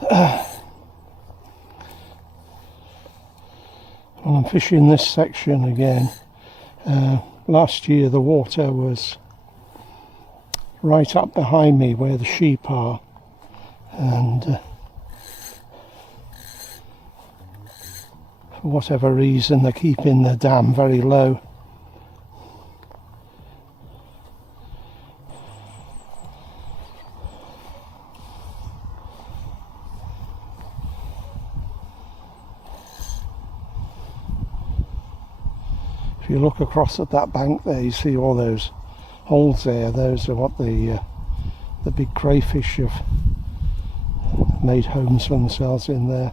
Well, I'm fishing this section again. Last year the water was right up behind me where the sheep are, and for whatever reason they're keeping the dam very low. If you look across at that bank there, you see all those holes there. Those are what the big crayfish have made homes for themselves in there.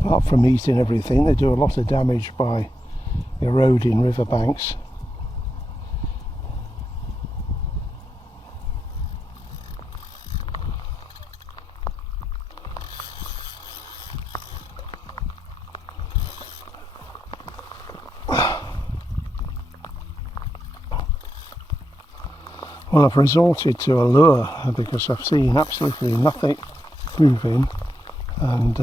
Apart from eating everything, they do a lot of damage by eroding riverbanks. Well, I've resorted to a lure because I've seen absolutely nothing moving, and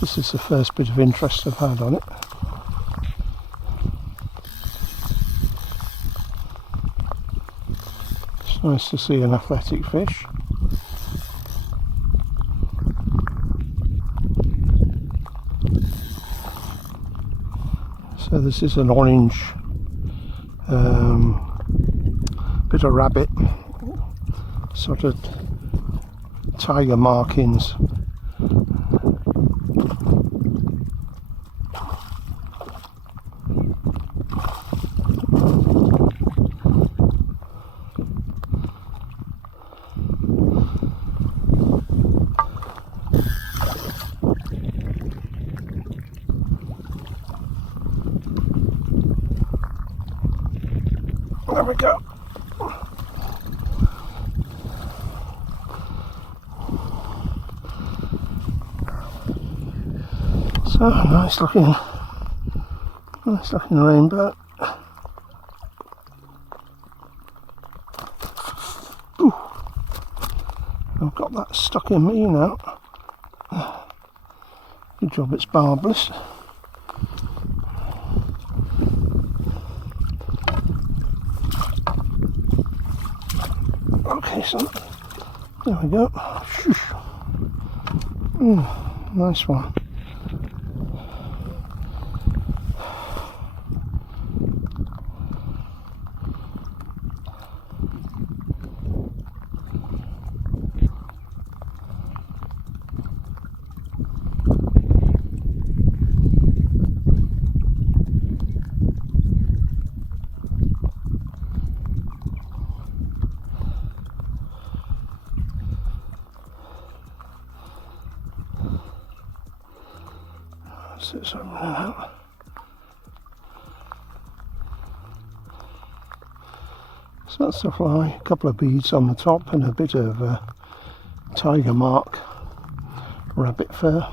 this is the first bit of interest I've had on it. It's nice to see an athletic fish. So this is an orange bit of rabbit, sort of tiger markings. There we go. So nice looking rainbow. Ooh. I've got that stuck in me now. Good job it's barbless. Okay, so there we go. Nice one. Sit something out. So that's the fly, a couple of beads on the top and a bit of tiger mark rabbit fur.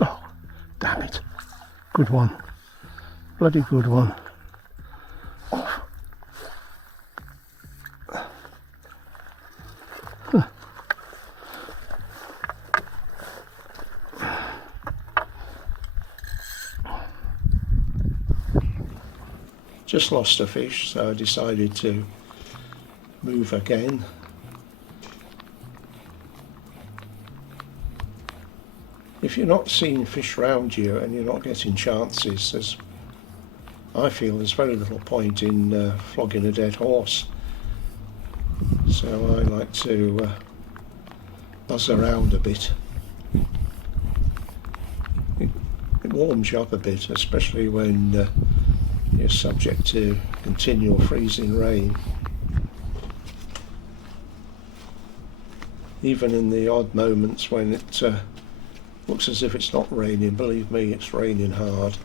Oh, damn it. Good one. Bloody good one. Just lost a fish, so I decided to move again. If you're not seeing fish around you and you're not getting chances, I feel there's very little point in flogging a dead horse. So I like to buzz around a bit. It warms you up a bit, especially when you're subject to continual freezing rain. Even in the odd moments when it looks as if it's not raining, believe me, it's raining hard.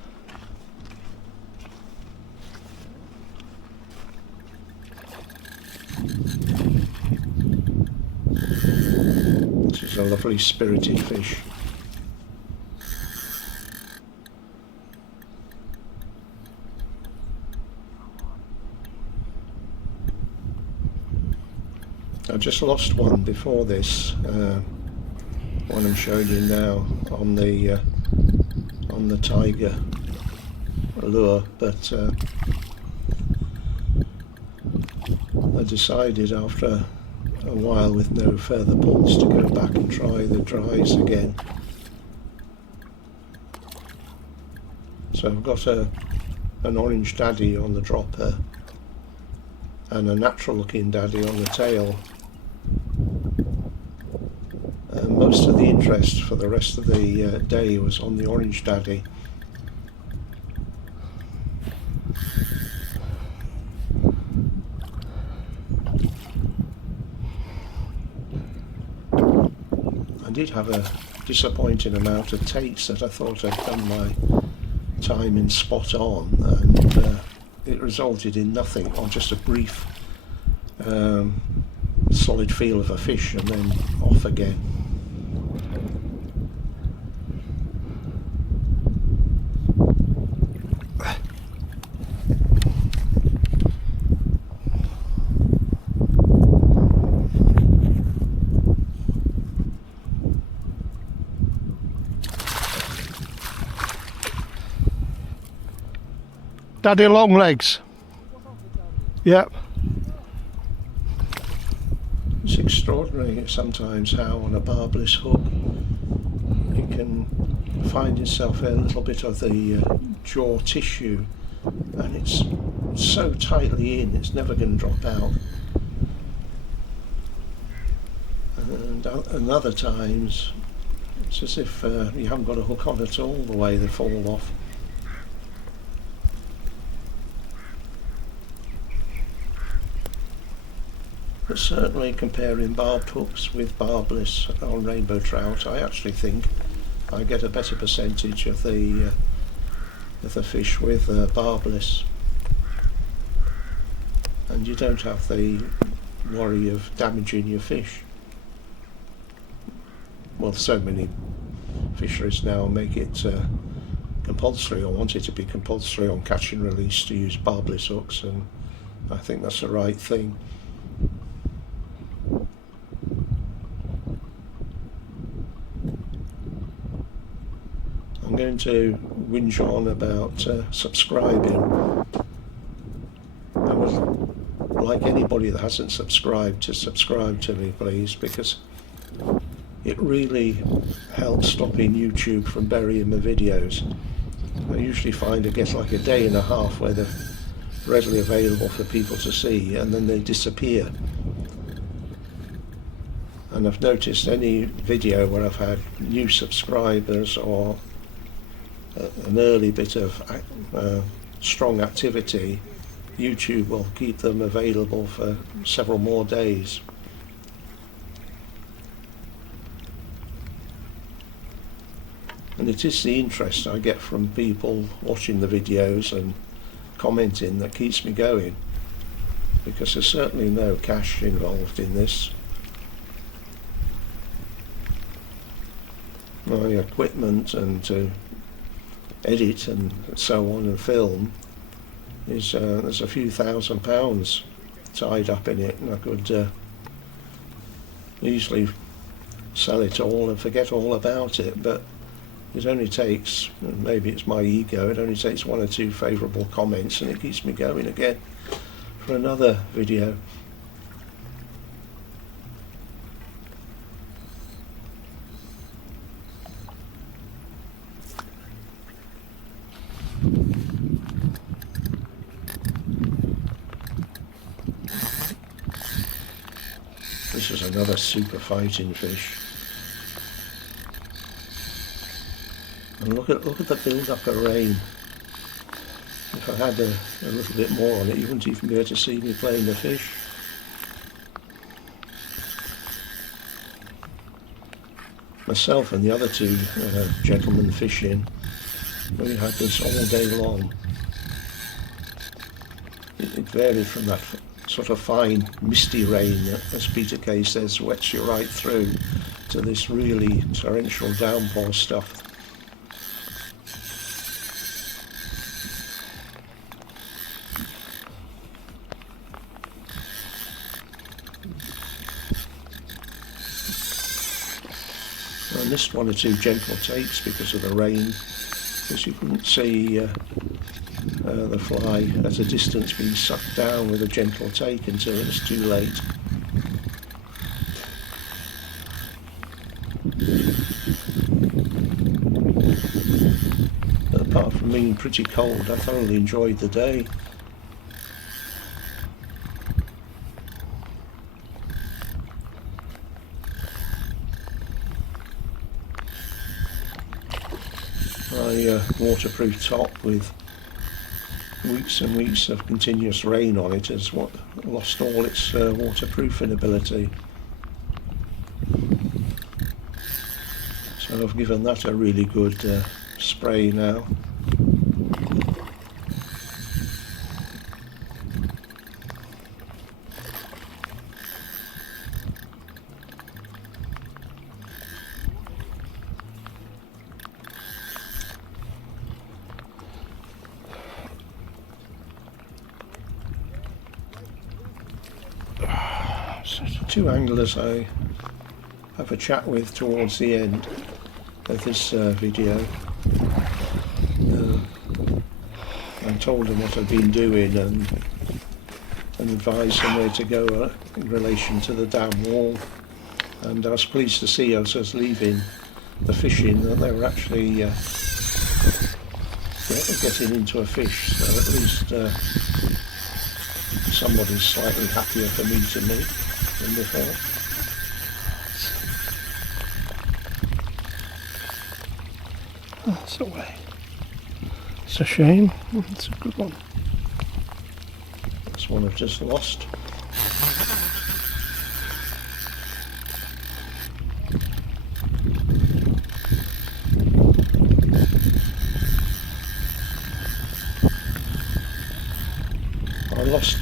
This is a lovely lovely spirited fish. I just lost one before this, one I'm showing you now on the tiger lure, but I decided after a while with no further pulls to go back and try the dries again. So I've got an orange daddy on the dropper and a natural looking daddy on the tail. Most of the interest for the rest of the day was on the orange daddy. I did have a disappointing amount of takes that I thought I'd done my timing spot on, and it resulted in nothing, or just a brief solid feel of a fish and then off again. Daddy long legs. Yep. It's extraordinary sometimes how on a barbless hook you can find yourself a little bit of the jaw tissue, and it's so tightly in it's never going to drop out. And other times it's as if you haven't got a hook on at all, the way they fall off. But certainly comparing barbed hooks with barbless on rainbow trout, I actually think I get a better percentage of the fish with barbless, and you don't have the worry of damaging your fish. Well, so many fisheries now make it compulsory, or want it to be compulsory on catch and release, to use barbless hooks, and I think that's the right thing. I'm going to whinge on about subscribing. I would like anybody that hasn't subscribed to subscribe to me, please, because it really helps stopping YouTube from burying my videos. I usually find I get like a day and a half where they're readily available for people to see, and then they disappear. And I've noticed any video where I've had new subscribers or an early bit of strong activity, YouTube will keep them available for several more days. And it is the interest I get from people watching the videos and commenting that keeps me going, because there's certainly no cash involved in this. My equipment and to edit and so on and film is there's a few £1,000s tied up in it, and I could easily sell it all and forget all about it, but it only takes, maybe it's my ego, it only takes one or two favourable comments and it keeps me going again for another video. This is another super fighting fish. And look at the build-up of rain. If I had a little bit more on it, you wouldn't even be able to see me playing the fish. Myself and the other two gentlemen fishing, we had this all day long. It varied from that sort of fine misty rain that, as Peter Kay says, wets you right through, to this really torrential downpour stuff. I missed one or two gentle takes because of the rain, because you couldn't see the fly at a distance being sucked down with a gentle take until it was too late. But apart from being pretty cold, I thoroughly enjoyed the day. My waterproof top with weeks and weeks of continuous rain on it has lost all its waterproofing ability. So I've given that a really good spray now. Two anglers I have a chat with towards the end of this video. I told them what I've been doing and advised them where to go in relation to the dam wall, and I was pleased to see as I was leaving the fishing that they were actually getting into a fish, so at least somebody's slightly happier for me to meet than before. That's the way. It's a shame. It's a good one. That's one I've just lost. I lost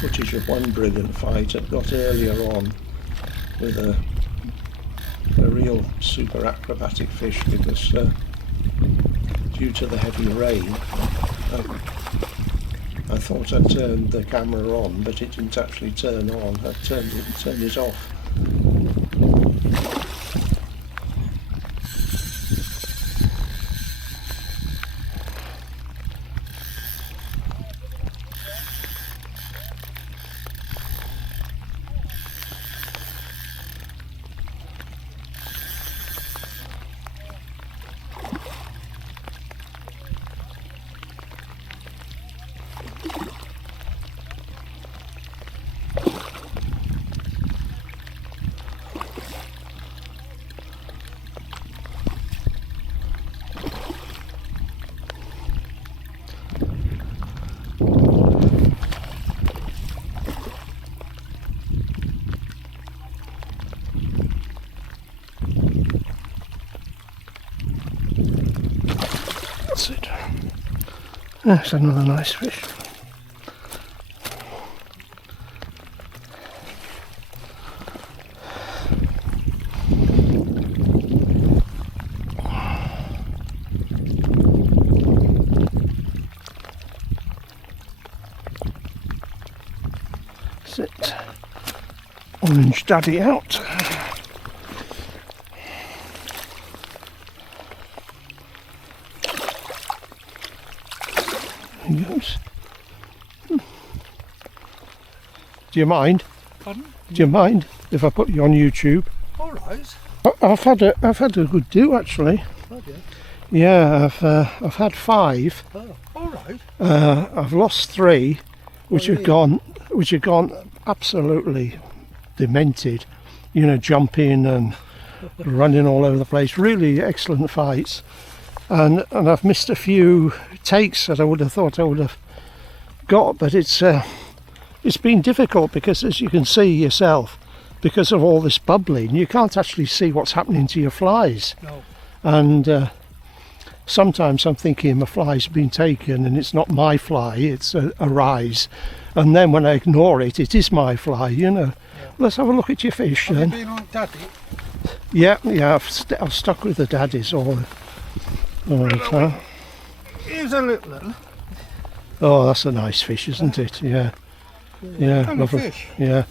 footage of one brilliant fight I got earlier on with a real super acrobatic fish, because due to the heavy rain I thought I'd turned the camera on, but it didn't actually turn on. I turned it off. That's it. That's another nice fish. That's it. Orange daddy out. There he goes. Do you mind? Pardon? Do you mind if I put you on YouTube? All right. I've had a good do actually. Oh, yeah. Yeah, I've had 5. Oh, all right. I've lost 3, which Oh, have gone absolutely demented. You know, jumping and running all over the place. Really excellent fights, and I've missed a few takes that I would have thought I would have got, but it's been difficult because, as you can see yourself, because of all this bubbling, you can't actually see what's happening to your flies. No. And sometimes I'm thinking my fly's been taken and it's not my fly, it's a rise, and then when I ignore it, it is my fly, you know. Yeah. Let's have a look at your fish Have you then. been on Daddy? Yeah, I've stuck with the daddies all the time. Here's a little. Oh, that's a nice fish, isn't it? Yeah, yeah, Kind of lovely. fish. Yeah,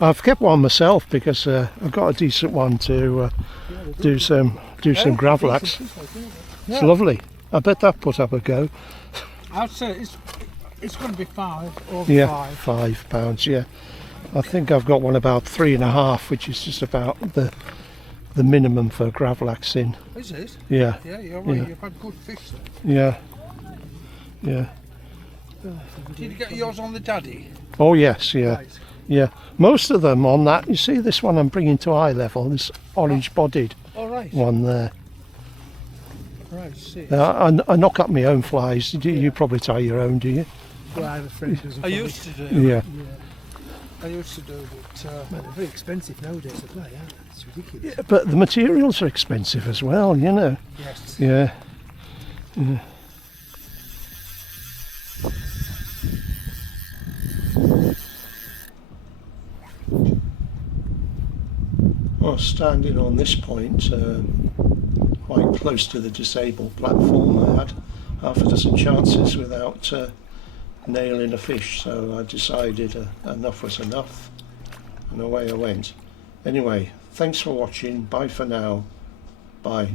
I've kept one myself because I've got a decent one to do some gravlax. It's lovely. I bet that put up a go. I'd say it's going to be 5 or Yeah, 5. £5. Yeah, I think I've got one about 3.5, which is just about the minimum for gravlaxing. Is it? Yeah, Yeah, you're right. Yeah. You've had good fish there. yeah, yeah. Did you get yours on the daddy? Oh yes, yeah. Right. Yeah, most of them on that. You see this one I'm bringing to eye level, this orange-bodied All right. one there. Right. See. I knock up my own flies. You probably tie your own, do you? Well, I have a friend who's I used to do. Yeah. I used to do, but Man, they're very expensive nowadays to play, aren't they? It's ridiculous. But the materials are expensive as well, you know. yes. Yeah. Well, standing on this point, quite close to the disabled platform, I had half a dozen chances without nailing a fish, so I decided enough was enough, and away I went. Anyway, thanks for watching. Bye for now. Bye.